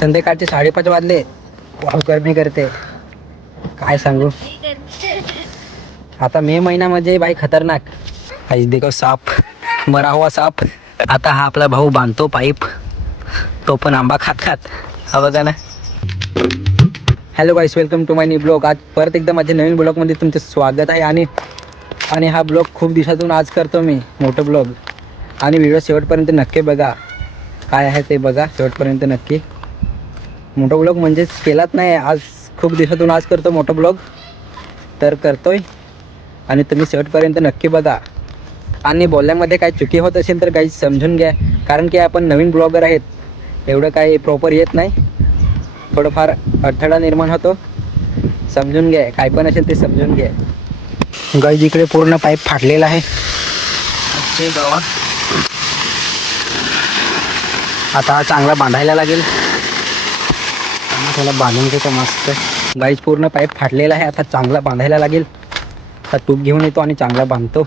संध्याकाळचे 5:30 वाजले. वाव गरमी करते, काय सांगू. आता मे महिना म्हणजे बाई खतरनाक. आई देखो साप, मरा हुआ साप. आता हा आपला भाऊ बांधतो पाईप, तो पण आंबा खात खात. हा बघा ना. Hello guys, welcome to my new blog. आज परत एकदा माझ्या नवीन ब्लॉगमध्ये तुमचं स्वागत आहे. आणि हा ब्लॉग खूप दिवसातून आज करतो मी, मोठं ब्लॉग. आणि व्हिडिओ शेवटपर्यंत नक्की बघा, काय आहे ते बघा शेवटपर्यंत नक्की. मोठा ब्लॉग म्हणजेच केलाच नाही आज, खूप दिवसातून आज करतो मोठा ब्लॉग, तर करतोय. आणि तुम्ही शेवटपर्यंत नक्की बघा. आणि बोलण्यामध्ये काही चुकी होत असेल तर काही समजून घ्या, कारण की आपण नवीन ब्लॉगर आहेत, एवढं काही प्रॉपर येत नाही, थोडंफार अडथळा निर्माण होतो. समजून घ्या, काय पण असेल ते समजून घ्या. गाईज इकडे पूर्ण पाईप फाटलेला आहे आजच्या गावात. आता हा चांगला बांधायला लागेल, त्याला बांधून घेतो मस्त. गाईज पूर्ण पाईप फाटलेला आहे, आता चांगला बांधायला लागेल. आता ट्यूब घेऊन येतो आणि चांगला बांधतो.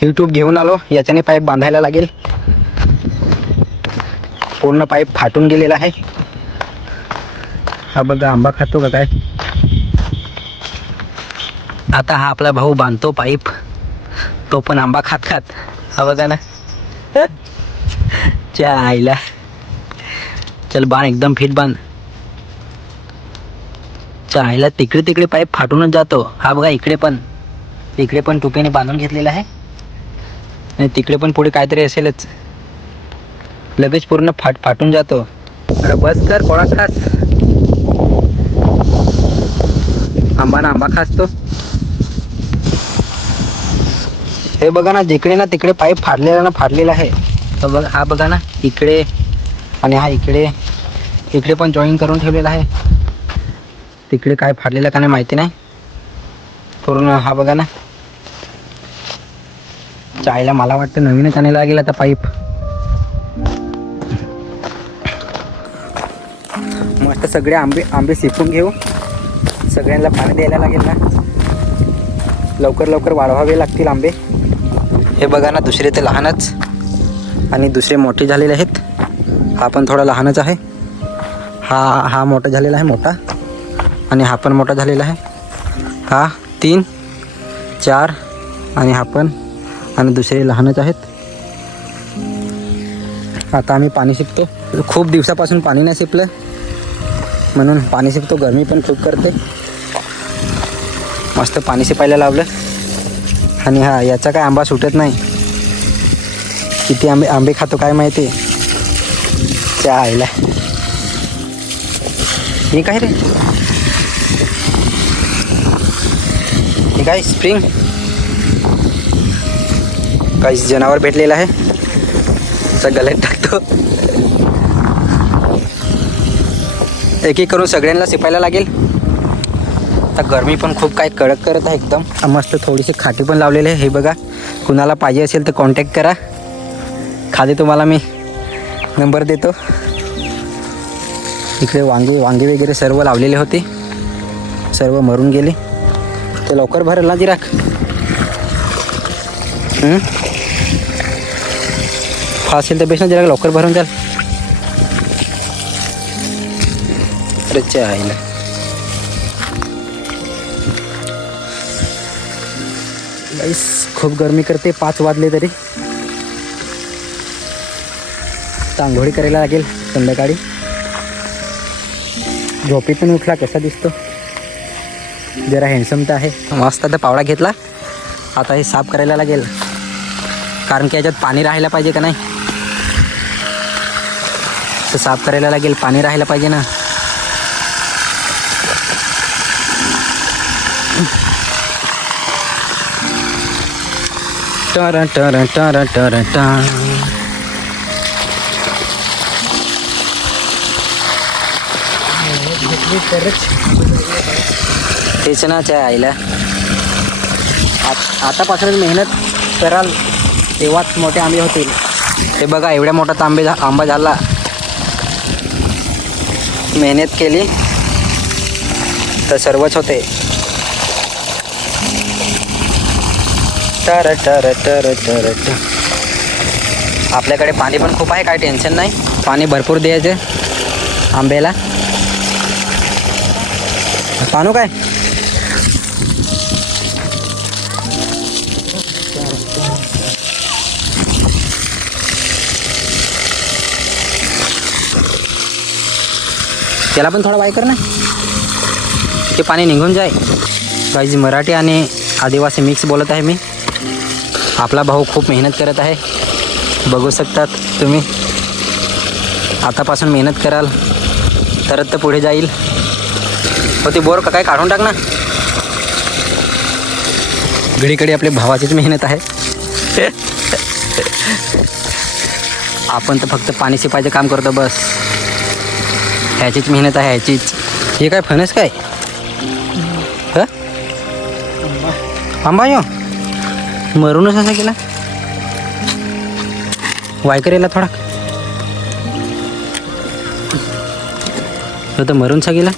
ही ट्यूब घेऊन आलो, याच्याने पाईप बांधायला लागेल. पूर्ण पाईप फाटून गेलेला आहे. हा बघा आंबा खातो का काय. आता हा आपला भाऊ बांधतो पाईप, तो पण आंबा खात खात. हा बघा ना. च्या आईला, चल बांध, एकदम फिट बांध. च्या आईला, तिकडे तिकडे पाईप फाटूनच जातो. हा बघा इकडे पण टुपीने बांधून घेतलेला आहे. आणि तिकडे पण पुढे काहीतरी असेलच, लगेच पूर्ण फाटून जातो. अरे बस कर, कोणा खास आंबा खास तो. हे बघा ना, जिकडे ना तिकडे पाईप फाटलेला आहे. बघा, हा बघा ना इकडे, आणि हा इकडे पण जॉईन करून ठेवलेला आहे. तिकडे काय फाटलेलं का नाही माहिती नाही पूर्ण. हा बघा ना, चायला मला वाटतं नवीनच आणायला लागेल आता पाईप. मस्त सगळे आंबे शिपून घेऊ. सगळ्यांना पाणी द्यायला लागेल ना, लवकर वाढवावे लागतील आंबे. हे बघा ना, दुसरे ते लहानच आणि दुसरे मोठे झालेले आहेत. हा पण थोडा लहानच आहे. हा मोठा झालेला आहे, मोठा. आणि हा पण मोठा झालेला आहे. हा 3 4 आणि हा पण, आणि दुसरे लहानच आहेत. आता आम्ही पाणी शिपतो. खूप दिवसापासून पाणी नाही शिपलं, म्हणून पाणी शिपतो. गरमी पण खूप करते. मस्त पाणी शिपायला लावलं. आणि हा याचा काय आंबा सुटत नाही, किती आंबे खातो काय माहिती. त्या आईला, हे काय रे, हे काय स्प्रिंग, काही जनावर भेटलेलं आहे, त्याचा गळ्यात टाकतो. एक एक करून सगळ्यांना शिपायला लागेल. आता गरमी पण खूप काय कडक करत आहे एकदम. मस्त थोडीशी खाटी पण लावलेली आहे. हे बघा, कुणाला पाहिजे असेल तर कॉन्टॅक्ट करा, खाली तुम्हाला मी नंबर देतो. इकडे वांगे वगैरे सर्व लावलेले होते, सर्व मरून गेले. ते लवकर भरेल ना जिराक. असेल तर बेस ना, जिराक लवकर भरून द्याल. अरे आहे ना. खूप गरमी करते. 5 वाजले तरी आंघोळी करायला लागेल संध्याकाळी. झोपेतून उठला कसा दिसतो, जरा हँडसम तर आहे. मस्त आता पावडा घेतला. आता हे साफ करायला लागेल, कारण की याच्यात पाणी राहायला पाहिजे का नाही, तर साफ करायला लागेल. पाणी राहायला पाहिजे ना. टर टर टर टर टर. तेच ना, त्या आईला आतापासूनच मेहनत कराल तेव्हाच मोठे आंबे होतील. हे बघा, एवढ्या मोठा आंबा झाला. मेहनत केली तर सर्वच होते. टर टर टर टर टर. आपल्याकडे पाणी पण खूप आहे, काय टेन्शन नाही. पाणी भरपूर द्यायचं आंब्याला. पाणू काय त्याला पण थोडा वाय कर ना, ते पाणी निघून जाय. गाईज मराठी आणि आदिवासी मिक्स बोलत आहे मी. आपला भाऊ खूप मेहनत करत आहे, बघू शकतात तुम्ही. आतापासून मेहनत कराल तरच तर पुढे जाईल. हो ती बोर काय काढून टाक ना. घडीकडे आपल्या भावाचीच मेहनत आहे. आपण तर फक्त पाणी शिपायचं काम करतो बस. ह्याचीच मेहनत आहे ह्याचीच. हे काय फणस काय आंबा यो मरूनच असा केला. वायकरेला थोडा तो तर मरूनचा गेला.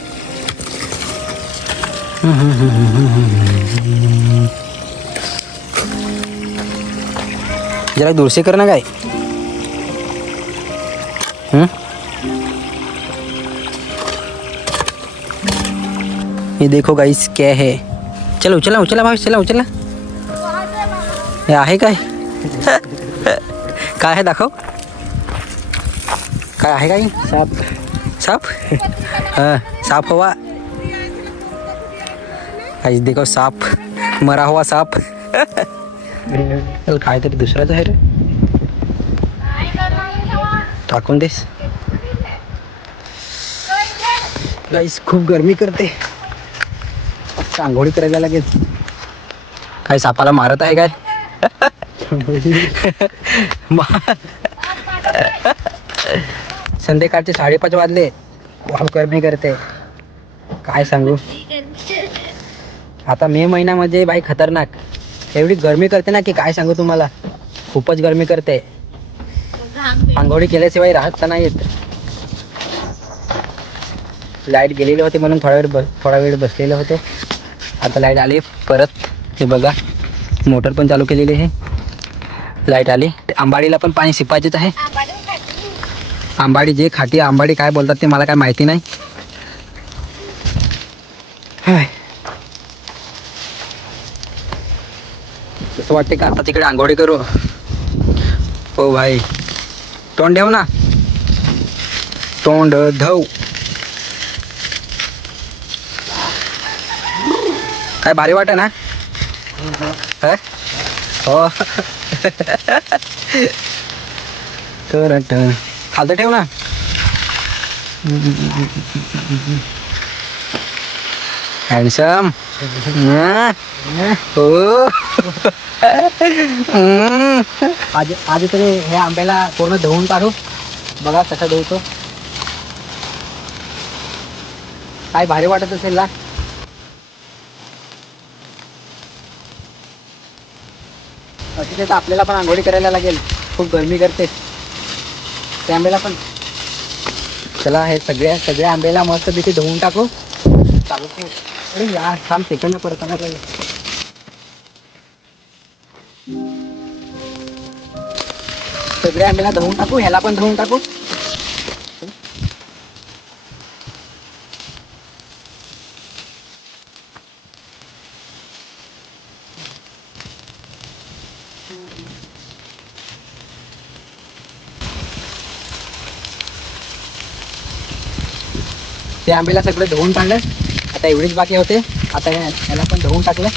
जरा दूरसे कर ना काय. ये देखो गाइस क्या है. चलो उचला उचला भाई, चला उचला. हे आहे काय काय आहे दाखव. काय आहे काय. साप साप हां साप हवा. गाइस देखो साप, मरा हुआ साप. चल काहीतरी दुसराच आहे रे, टाकून देस. गाइस खूप गरमी करते, आंघोळी करायला लागेल. काय सापाला मारत आहे काय. संध्याकाळचे 5:30 वाजले. खूप गरमी करते काय सांगू. आता मे महिन्यामध्ये बाई खतरनाक एवढी गरमी करते ना की काय सांगू तुम्हाला. खूपच गरमी करते. आंघोळी केल्याशिवाय राहत तर नाही येत. लाईट गेलेली होती म्हणून थोडा वेळ बसलेले होते. आता लाईट आली परत. हे बघा मोटर पण चालू केलेली आहे. लाईट आली. आंबाडीला पण पाणी शिपायचेच आहे. आंबाडी जे खाटी आंबाडी काय बोलतात ते मला काय माहिती नाही. असं वाटते का आता तिकडे आंघोळी करू. हो भाई तोंड ठेव ना, तोंड धव. काय भारी वाटत ना. हो करंट खालतं ठेव ना. हँडसम हो. आज तरी हे आंब्याला पूर्ण धुवून काढू. बघा कसं धुवतो. काय भारी वाटत असेल ना. तिथे तर आपल्याला पण आंघोळी करायला लागेल. खूप गरमी करते त्या आंब्याला पण. चला हे सगळ्या आंब्याला मस्त तिथे धुवून टाकू. चालू. अरे यार थांब सेकंड परत लागेल. सगळ्या आंब्याला धुवून टाकू. ह्याला पण धुवून टाकू. ते आंब्याला सगळं धुवून काढलं. आता एवढीच बाकी होते. आता ह्याला पण धुवून टाकलं.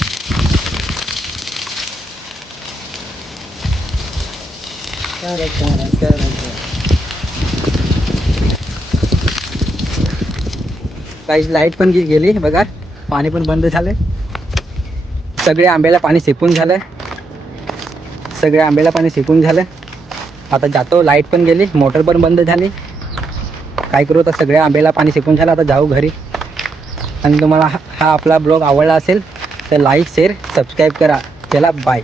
काही लाईट पण गेली बघा. पाणी पण बंद झालं. सगळ्या आंब्याला पाणी शिपून झालं. सगळ्या आंब्याला पाणी शिपून झालं. आता जातो. लाईट पण गेली, मोटर पण बंद झाली. काय करू तर सगळ्या आंब्याला पाणी शिपून झालं. आता जाऊ घरी. आणि तुम्हाला हा आपला ब्लॉग आवडला असेल तर लाईक शेअर सबस्क्राईब करा. चला बाय.